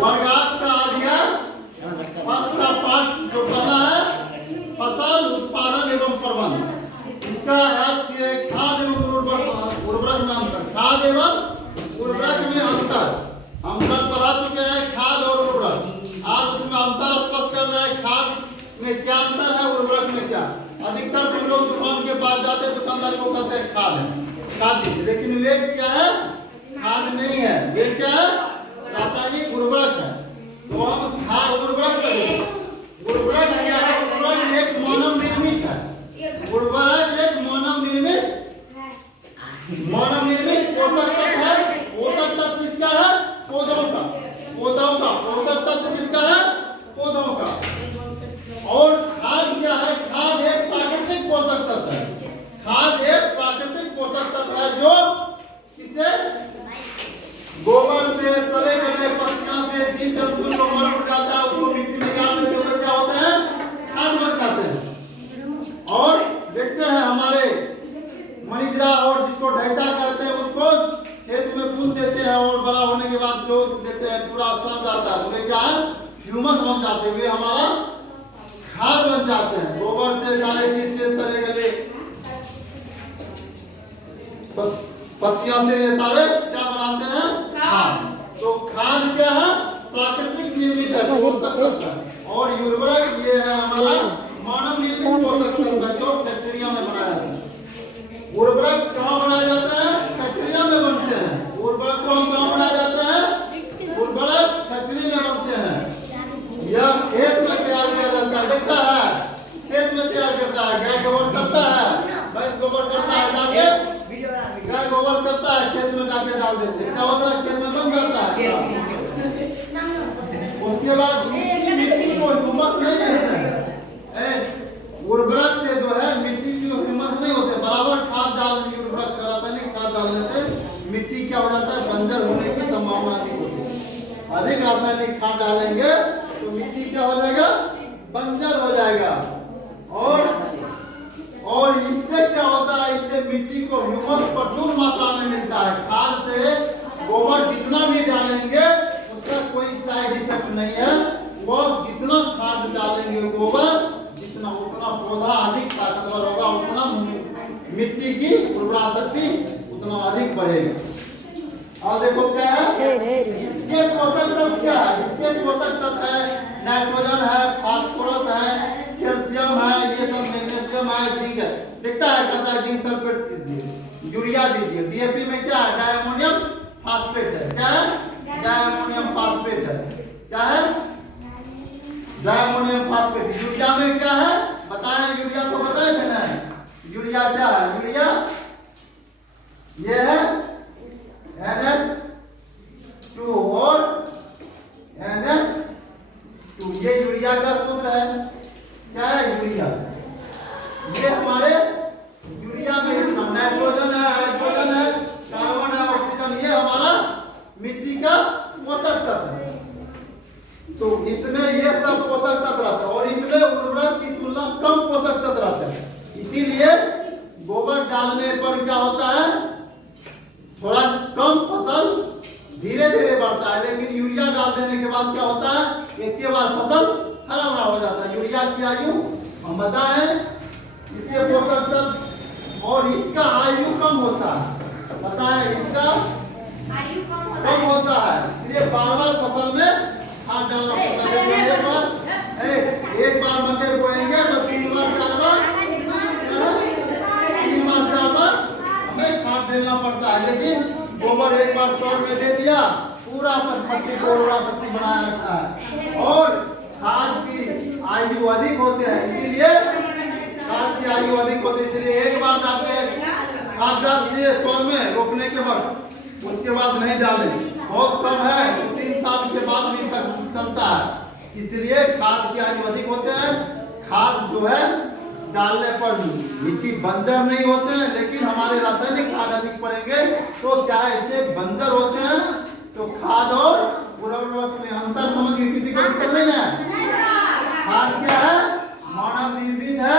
वर्गात का आ गया पद का पाठ जो पहला है फसल उत्पादन एवं प्रबंध। इसका अर्थ है खाद एवं उर्वरक में अंतर। खाद एवं उर्वरक में अंतर हम कल पढ़ा चुके हैं। खाद और उर्वरक आज उसमें अंतर स्पष्ट कर रहे हैं। खाद में क्या अंतर है, उर्वरक में क्या। अधिकतर तुम लोग दुकान के पास जाते हैं, दुकानदार को कहते हैं खाद है, खाद दीजिए, लेकिन वे क्या है, खाद नहीं है, वे क्या है, रासायनिक उर्वरक है। तो हम खाद उर्वरक करेंगे। उर्वरक क्या है, उर्वरक एक मानव निर्मित है। उर्वरक एक मानव निर्मित पोषक तत्व है। पोषक तत्व किसका है, पौधों का। पौधों का पोषक तत्व किसका है, पौधों का। और खाद क्या है, खाद एक प्राकृतिक पोषक तत्व है। खाद एक प्राकृतिक पोषक तत्व है जो किससे, गोबर से, सड़े गले पत्तियां से, जीव जंतु को मर उड़ जाता है, उसको मिट्टी में डाल देते हुए क्या होता है, खाद बन जाते हैं। और देखते हैं हमारे मनीजरा और जिसको ढैचा कहते हैं उसको खेत में बूंद देते हैं और बड़ा होने के बाद जो देते हैं पूरा सड़ जाता है, तो वे क्या है, ह्यूमस बन जाते हैं, वे हमारा खाद बन जाते हैं। गोबर से, सारे चीज से, सड़े गले पत्तियों से ये सारे क्या बनाते हैं, खाद। तो खाद क्या है, प्राकृतिक निर्मित है, पोषक तत्व है। और उर्वरक ये है हमारा मानव निर्मित पोषक तत्व है जो फैक्ट्रिया में बनाया जाता है। उर्वरक कहाँ बनाया जाता है, फैक्ट्रिया में बनते हैं। उर्वरक को हम कहाँ बनाया जाता है, उर्वरक फैक्ट्री में बनते हैं। यह खेत में तैयार किया जाता है, देखता है खेत में तैयार करता है, गाय गोबर करता है, भैंस गोबर करता है, जाके गाय गोबर करता है, खेत में जाके डाल देते हैं, क्या होता है, खेत में बन जाता है। उसके बाद इसकी मिट्टी को ह्यूमस नहीं मिलता है। उर्वरक से जो है मिट्टी की ह्यूमस नहीं होते, बराबर खाद डाल, उर्वरक रासायनिक खाद डालने से मिट्टी क्या हो जाता है, बंजर होने की संभावना अधिक होती है। अधिक रासायनिक खाद डालेंगे तो मिट्टी क्या हो जाएगा, बंजर हो जाएगा। और इससे क्या होता है, इससे मिट्टी को ह्यूमस प्रचुर मात्रा में मिलता है। खाद से गोबर जितना भी डालेंगे उसका कोई साइड इफेक्ट नहीं है। वो जितना खाद डालेंगे गोबर, जितना उतना पौधा अधिक ताकतवर होगा, उतना मिट्टी की उर्वरा शक्ति उतना अधिक बढ़ेगा। और देखो क्या है, इसके पोषक तत्व क्या है, इसके पोषक तत्व है नाइट्रोजन है, फास्फोरस है, कैल्शियम है, ये सब मैग्नीशियम है, जिंक है। दिखता है, कहता है जिंक सल्फेट दीजिए, यूरिया दीजिए। डीएपी में क्या है, डायमोनियम फास्फेट है। क्या है, डायमोनियम फास्फेट है। क्या है, डायमोनियम फास्फेट। यूरिया में क्या है बताएं, यूरिया तो बताए थे ना, यूरिया क्या है, यूरिया ये है NH2 और NH2, ये यूरिया का सूत्र है। क्या है, यूरिया। ये हमारे यूरिया में नाइट्रोजन है, हाइड्रोजन है, कार्बन है, ऑक्सीजन, ये हमारा मिट्टी का पोषक तत्व है। तो इसमें ये सब पोषक तत्व रहता है और इसमें उर्वरक की तुलना कम पोषक तत्व रहता है। इसीलिए गोबर डालने पर क्या होता है, थोड़ा कम फसल धीरे धीरे बढ़ता है, लेकिन यूरिया डाल देने के बाद क्या होता है, एक के बार फसल हरा भरा हो जाता है। यूरिया की आयु हम बताएं, इसके पोषक तत्व और इसका आयु कम होता है। बताएं, इसका आयु कम होता है, इसलिए बार बार फसल में खाद डालना पड़ता है। एक बार मकई बोएंगे तो 3 बार 4 बार हमें खाद देना पड़ता है। लेकिन गोबर एक बार तौर में दे दिया, पूरा मिट्टी को उर्वरा शक्ति बनाए रखता है। और खाद की आयु अधिक होते हैं, इसीलिए खाद की आयु अधिक होती है, इसलिए एक बार डालते खाद डाल दिए तौर में रोपने के वक्त, उसके बाद नहीं डाले, बहुत कम है, 3 साल के बाद भी तक चलता है। इसलिए खाद की आयु अधिक होते हैं। खाद जो है डालने पर मिट्टी बंजर नहीं होते हैं, लेकिन हमारे रासायनिक खाद अधिक पड़ेंगे तो क्या है, इससे बंजर होते हैं। तो खाद और उर्वरक में अंतर समझ के किसी को दिक्कत नहीं है। खाद क्या है, मानव निर्मित है।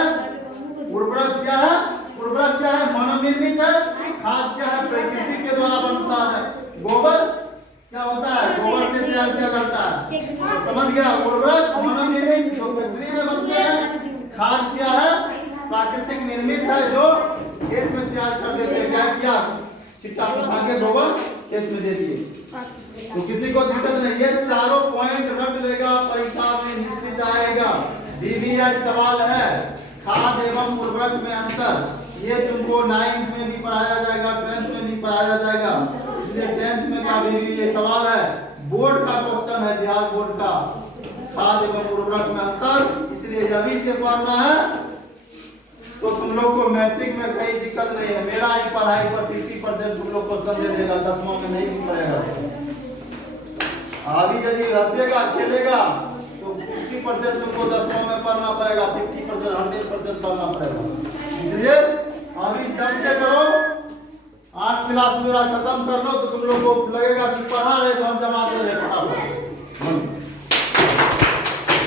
उर्वरक क्या है, उर्वरक क्या है, मानव निर्मित है। खाद क्या है, प्रकृति के द्वारा बनता है। गोबर क्या होता है, गोबर से तैयार किया जाता है। तो समझ गया, उर्वरक मानव निर्मित जो फैक्ट्री में बनते हैं, खाद क्या है प्राकृतिक निर्मित है जो खेत में तैयार कर देते हैं। क्या किया, छिट्टा उठा के गोबर खेत में दे दिए, तो किसी को दिक्कत नहीं। ये चारों पॉइंट रख लेगा, परीक्षा में निश्चित आएगा। बीबीआई सवाल है खाद एवं उर्वरक में अंतर, ये तुमको 9th में भी पढ़ाया जाएगा, 10th में भी पढ़ाया जाएगा, इसलिए 10th में का भी ये सवाल है, बोर्ड का क्वेश्चन है, बिहार बोर्ड का, खाद एवं उर्वरक में अंतर, इसलिए जब से पढ़ना है तो तुम लोग को मैट्रिक में कहीं दिक्कत नहीं है। मेरा ही पढ़ाई पर 50% तुम लोग क्वेश्चन दे देगा, 10वां में नहीं भी पड़ेगा। अभी यदि हंसेगा खेलेगा तो 50% तुमको 10वां में पढ़ना पड़ेगा, 50% 100% पढ़ना पड़ेगा। इसलिए अभी जम के करो, 8 क्लास मेरा खत्म कर लो तो तुम लोग को लगेगा कि पढ़ा रहे तो हम जमा